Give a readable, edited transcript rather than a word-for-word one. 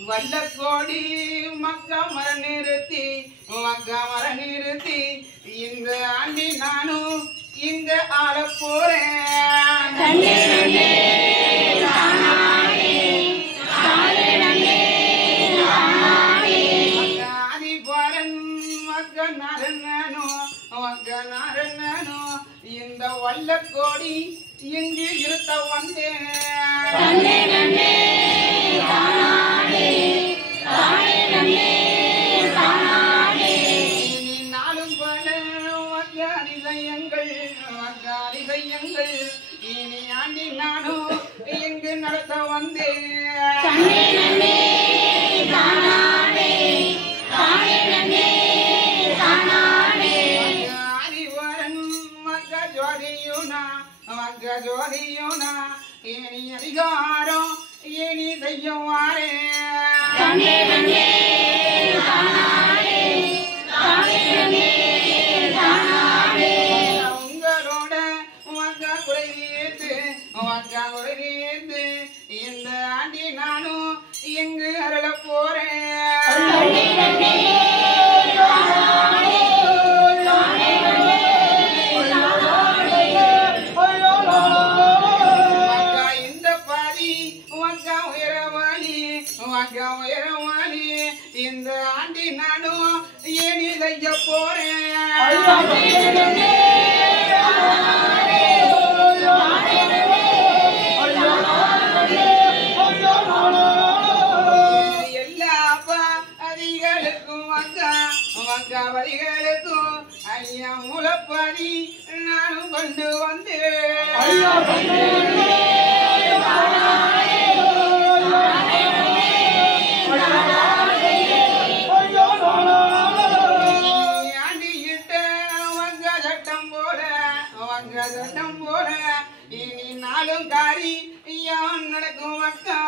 வல்லக்கோடி மக்கா மர நிறுத்தி இந்த ஆண்டி நானும் இங்க ஆள போறேன் ஆதிபாரன் மக்கனாரோ இந்த வல்லக்கோடி இங்கு இருத்த வந்தேன் நாளும் பல வக்காரிசையங்கள் இனி ஆண்டி நானும் இங்கு நடத்த வந்தேன் ஆதிவாரன் மக்க ஜோதியோனா இனி அதிகாரம் இனி செய்யுமாறே உங்களோட மக்கா குறை தீர்த்து இந்த ஆண்டி நானும் எங்கு அருள போறேன் உயரவாளி இந்த ஆண்டி நானும் ஏனி செய்ய போறேன் எல்லா அதிகளுக்கும் வரிகளுக்கும் ஐயா மூலப்பாடி நானும் கொண்டு வந்தேன் சட்டம் போல இனி நாளும் காரி நடக்கும் மக்கா